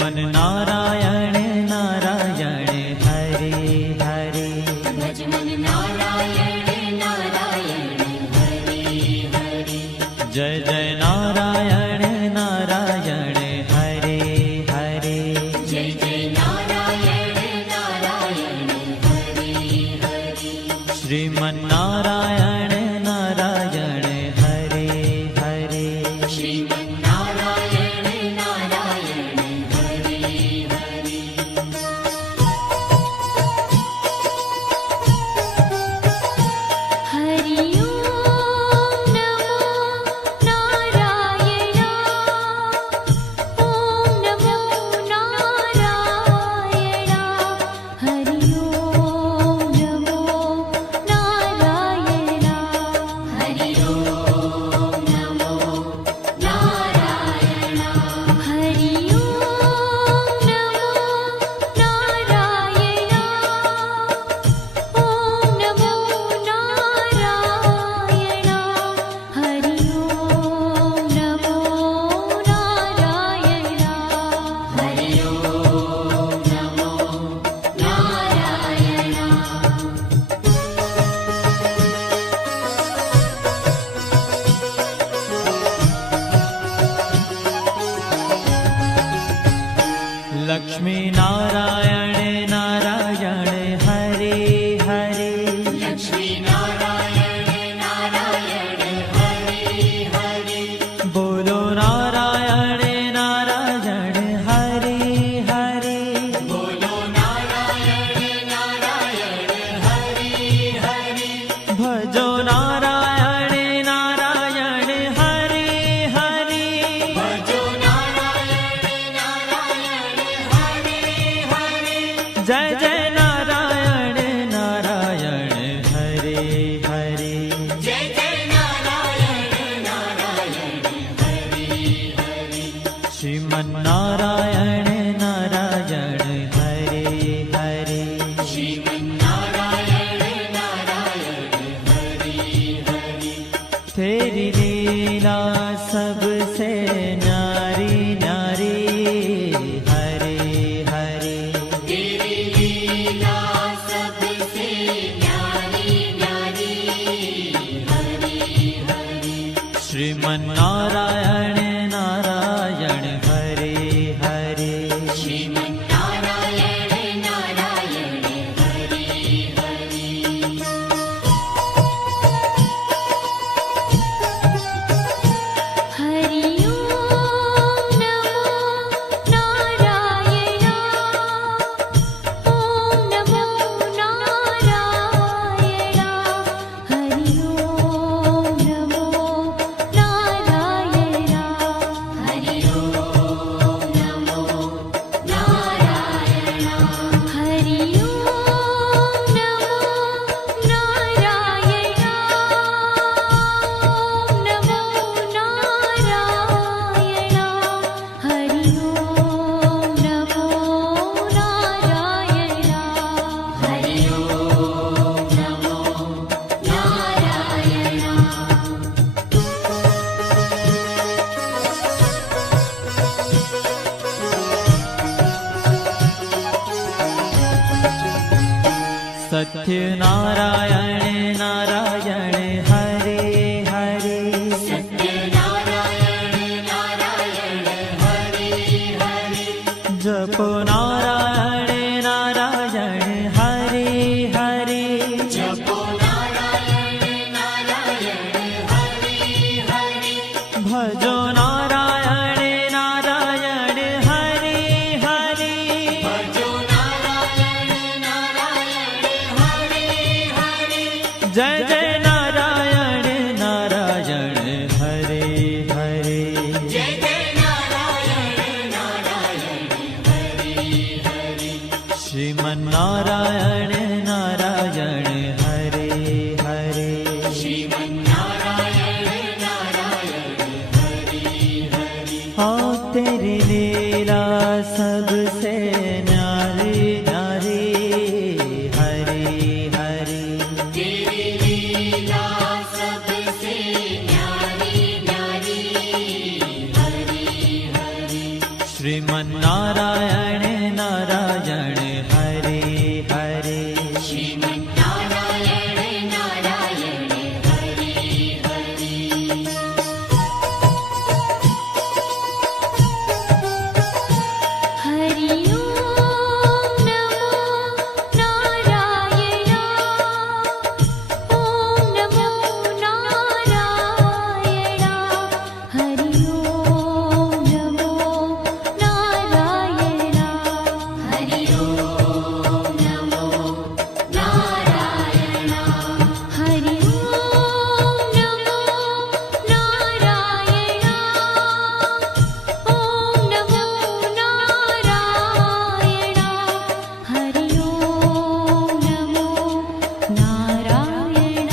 मन नारायण नारायण हरे हरे। भज मन नारायण नारायण हरे हरे। जय जय नारायण नारायण हरे हरे। जय जय नारायण नारायण हरे हरे। श्रीमन नारायण नारायण हरे हरे। श्रीमन नारायण नारायण हरे हरे। हरि ओम नमो नारायण। ओम नमो नारायण। हरि ओम नमो नारायण। हरि ओम नमो नारायण। हरि ओम नमो नारायण। ओम नमो नारायण। हरि ओम नमो नारायण। हरि ओम नमो नारायण। लक्ष्मी नारायण नारायण हरे हरे। लक्ष्मी नारायण नारायण हरे हरे। बोलो नारायण नारायण हरे हरे। बोलो नारायण नारायण हरे हरे। भजो नारायण नारायण हरे हरे। भजो नारायण नारायण हरे हरे। जय जय नारायण नारायण हरे हरे। जय जय नारायण नारायण हरे हरे। श्रीमन नारायण नारायण हरे हरे। श्रीमन नारायण नारायण हरे हरे। तेरी लीला सबसे न्यारी न्यारी हरे हरे। तेरी लीला सबसे न्यारी न्यारी हरे हरे। श्रीमन नारायण नारायण हरे हरे। श्रीमन नारायण नारायण हरे हरे। हरि ओम नमो नारायण। ओम नमो नारायण। हरि ओम नमो नारायण। हरि ओम नमो नारायण। हरि ओम नमो नारायण। ओम नमो नारायण। हरि ओम नमो नारायण। हरि ओम नमो सत्य नारायण नारायण हरे हरे। सत्य नारायण नारायण हरे हरे। जपो नारायण नारायण हरे हरे। जपो नारायण नारायण हरे हरे। भजो नारायण नारायण हरे हरे। भजो नारायण नारायण हरे हरे। जय जय नारायण नारायण हरे हरे। जय जय नारायण नारायण हरे हरे। श्रीमन नारायण नारायण हरे हरे। श्रीमन नारायण नारायण हरे हरे। हाँ तेरी लीला सबसे न्यारी न्यारी हरे हरे। तेरी लीला सबसे न्यारी न्यारी हरे हरे। श्री श्रीमन्नारायण नारायण हरे हरे श्रीमन्नारायण नारायण हरे हरे हरि ओम नमो नारायण ओम नमो नारायण हरि ओम नमो नारायण हरि ओम नमो नारायण हरि ओम नमो नारायण ओम नमो नारायण हरि ओम नमो नारायण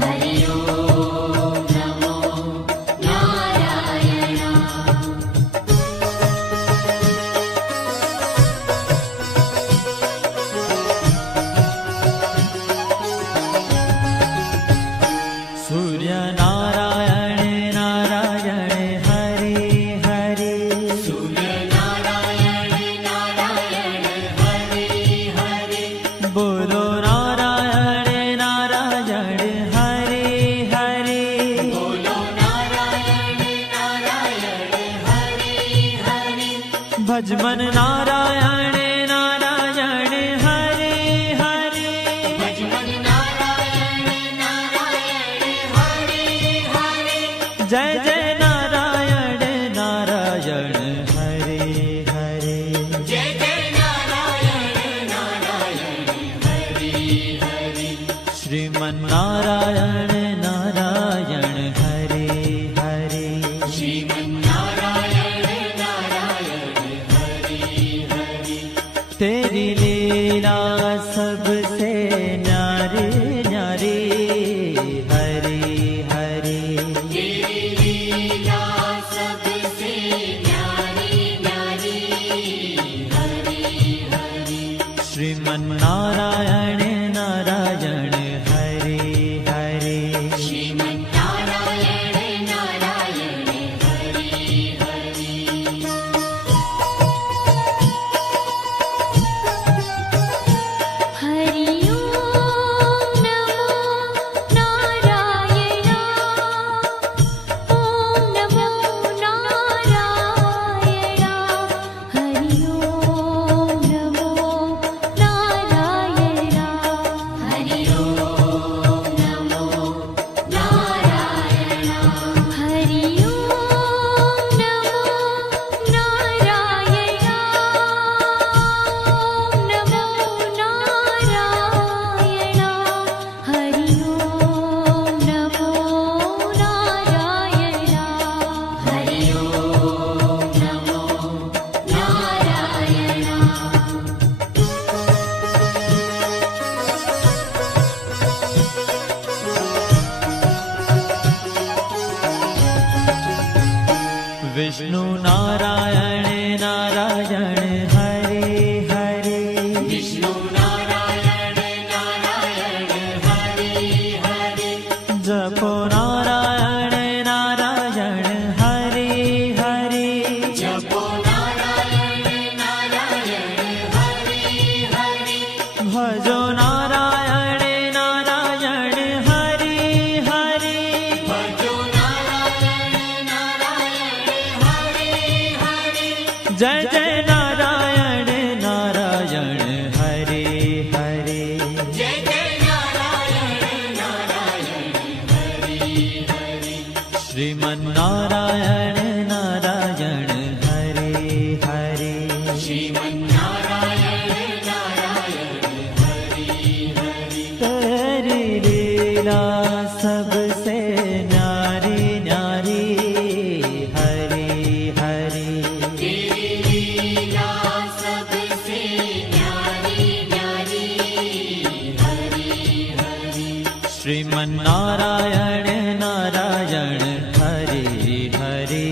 हरि ओम नमो नारायण सूर्य नारायण नारायण हरे हरे सूर्य नारायण नारायण हरे हरे बोलो नारायण नारायण हरे हरे बोलो नारायण नारायण हरे हरे भजमन नारायण नारायण हरे हरे भजमन नारायण नारायण हरे हरे जय जय नारायण नारायण हरे हरे जय जय नारायण नारायण हरे हरे श्रीमन्नारायण नारायण हरे हरे श्रीमन्नारायण नारायण हरे हरे तेरी लीला सबसे न्यारी न्यारी हरे हरे तेरी लीला सबसे न्यारी न्यारी हरे हरे श्रीमन्नारायण नारायण हरे हरे श्रीमन्नारायण नारायण हरे हरे हरि ओम नमो नारायण ओम नमो नारायण हरि ओम नमो नारायण हरि ओम नमो नारायण हरि ओम नमो नारायण ओम नमो नारायण हरि ओम नमो नारायण हरि ओम नमो नारायण विष्णु नारायण नारायण हरे हरे विष्णु नारायण नारायण हरे हरे जपो नारायण नारायण हरे हरे जपो नारायण नारायण हरे हरे भजो नारायण नारायण हरे हरे भजो नारायण नारायण हरे हरे जय जय नारायण नारायण हरे हरे जय जय नारायण नारायण हरे हरे श्रीमन्नारायण नारायण हरे हरे श्रीमन्नारायण नारायण हरे हरे तेरी लीला सबसे न्यारी न्यारी हरे हरे तेरी लीला सबसे न्यारी न्यारी हरे हरे श्रीमन्नारायण नारायण हरे हरे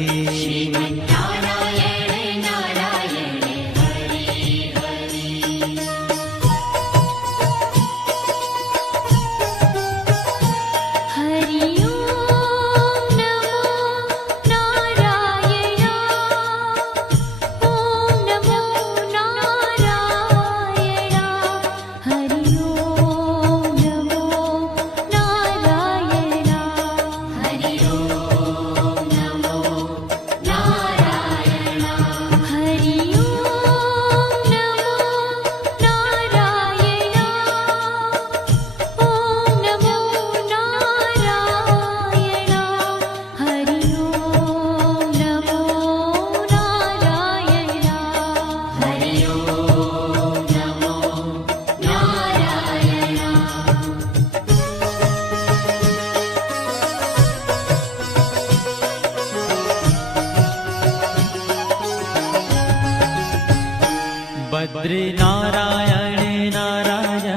बद्री नारायण नारायण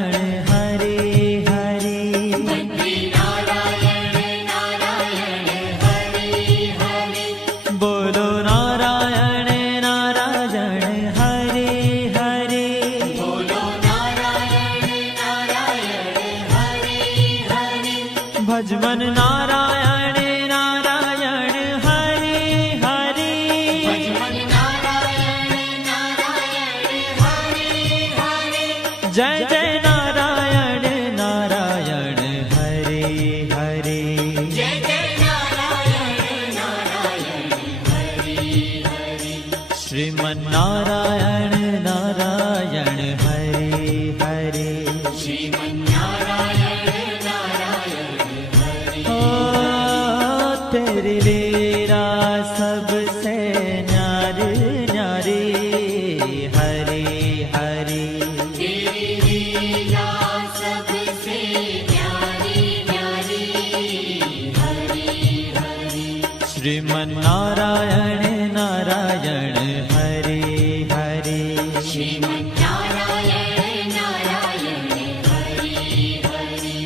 हरे हरे बद्री नारायण नारायण हरे हरे बोलो नारायण नारायण हरे हरे बोलो नारायण नारायण हरे हरे भजमन नारायण नारायण हरे हरे भजमन नारायण नारायण हरे हरे जय जय नारायण नारायण हरे हरे जय जय नारायण नारायण हरे हरे श्रीमन नारायण नारायण हरे हरे श्रीमन्नारायण नारायण हरे ओ तेरी लीला सबसे न्यारी न्यारी हरे हरे तेरी लीला सबसे न्यारी न्यारी हरे हरे श्रीमन नारायण नारायण हरे हरे श्रीमन्नारायण नारायण हरे हरे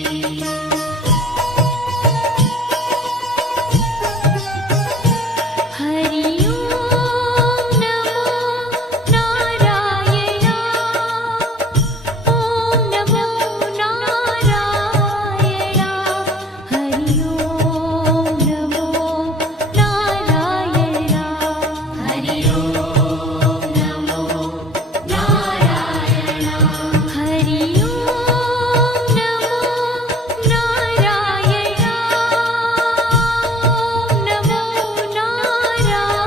हरि ओम नमो नारायण ओम नमो नारायण हरि ओम नमो नारायण हरि ओम नमो नारायण हरि ओम नमो नारायण ओम नमो नारायण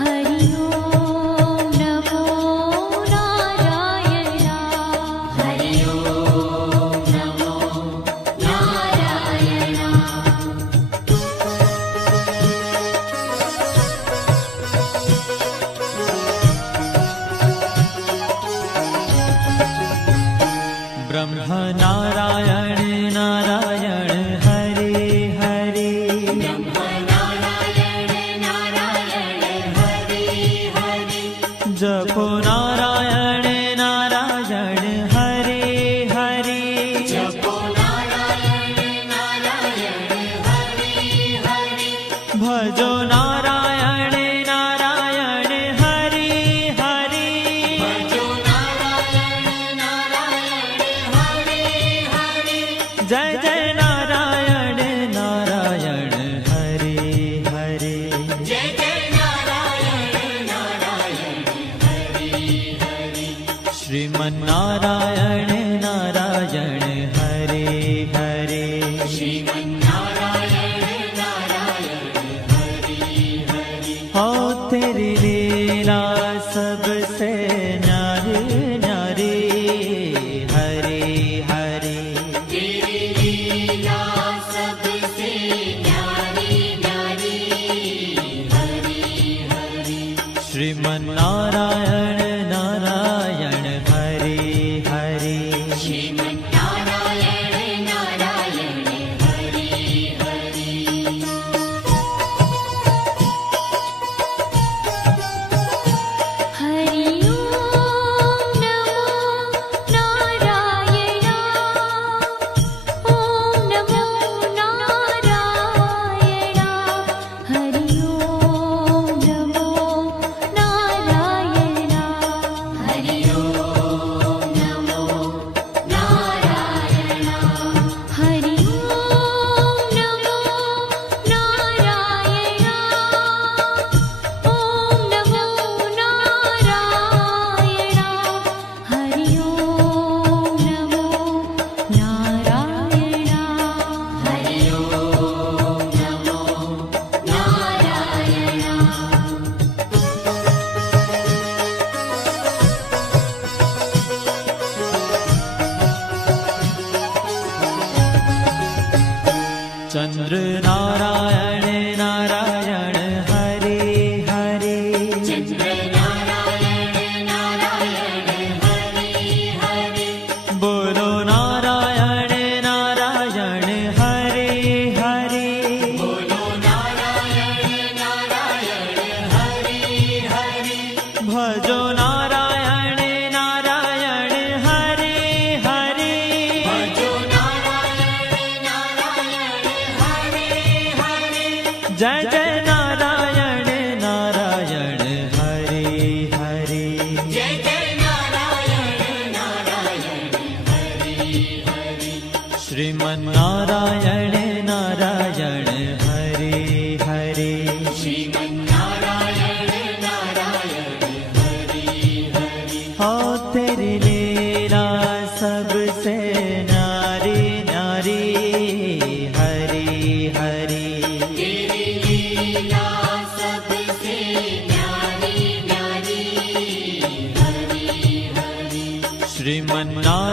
हरि ओम नमो नारायण हरि ओम नमो नारायण ब्रह्म नारायण नारायण हरे हरे नारायण नारायण हरे हरे जपो नारायण नारायण हरे हरे जपो नारायण नारायण हरे हरे भजो नारायण नारायण हरे हरे भजो नारायण नारायण हरे हरे जय जय नारायण नारायण हरे हरे जय जय नारायण नारायण हरे हरे श्रीमन नारायण नारायण हरे हरे श्रीमन्नारायण नारायण हरे हरे हो तेरी लीला सबसे न्यारी न्यारी हरे हरे तेरी लीला सबसे न्यारी न्यारी हरे हरे श्रीमन नारायण नारायण हरे जय जय नारायण नारायण हरे हरे जय जय नारायण नारायण हरि हरि श्रीमन्नारायण नारायण हरे हरे श्रीमन्नारायण नारायण हरि हरि हो तेरी लीला सबसे न्यारी न्यारी हरे हरे तेरी लीला सबसे न्यारी न्यारी हरि हरि श्रीमन्नारायण